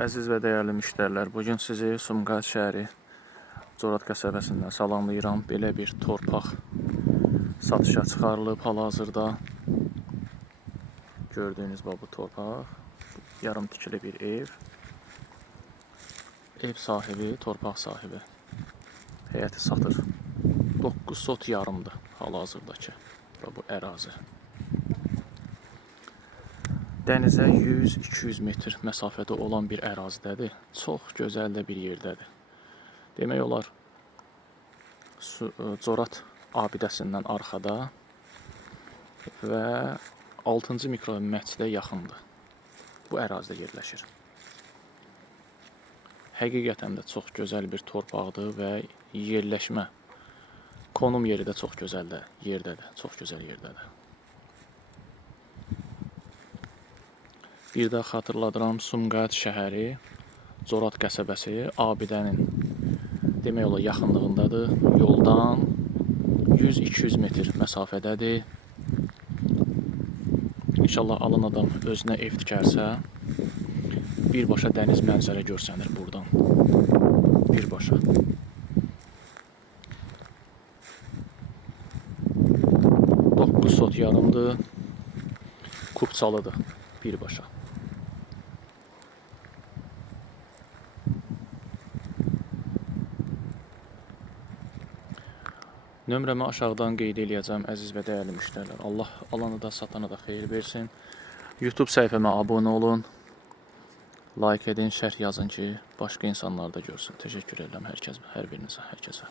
Əziz və dəyərli müştərilər, bugün sizi Sumqayıt şəhəri Corat qəsəbəsindən salamlayıram. Belə bir torpaq satışa çıxarılıb hal-hazırda. Gördüyünüz bu torpaq, yarım tikili bir ev. Ev sahibi, torpaq sahibi həyəti satır. 9 sot yarımdır hal-hazırdakı bu ərazi. Dənizə 100-200 metr məsafədə olan bir ərazidədir. Çox gözəl də bir yerdədir. Demək olar, Corat abidəsindən arxada və 6-cı mikroməçidə yaxındır. Bu ərazidə yerləşir. Həqiqətən də çox gözəl bir torpaqdır və yerləşmə, konum yeri də çox gözəl yerdədir. Çox gözəl yerdədir. Bir də xatırladıram, Sumqayıt şəhəri, Corat qəsəbəsi abidənin demək olar yaxınlığındadır. Yoldan 100-200 metr məsafədədir. İnşallah alan adam özünə ev tikərsə, birbaşa dəniz mənzərə görsənir buradan. Birbaşa. Doqquz sot yarımdır. Kupçalıdır birbaşa. Nömrəmi aşağıdan qeyd eləyəcəm, əziz və dəyərli müştərilər. Allah alanı da, satanı da xeyir versin. YouTube səhifəmə abunə olun. Like edin, şərh yazın ki, başqa insanlar da görsün. Təşəkkür edirəm hər birinizə, hər kəsə.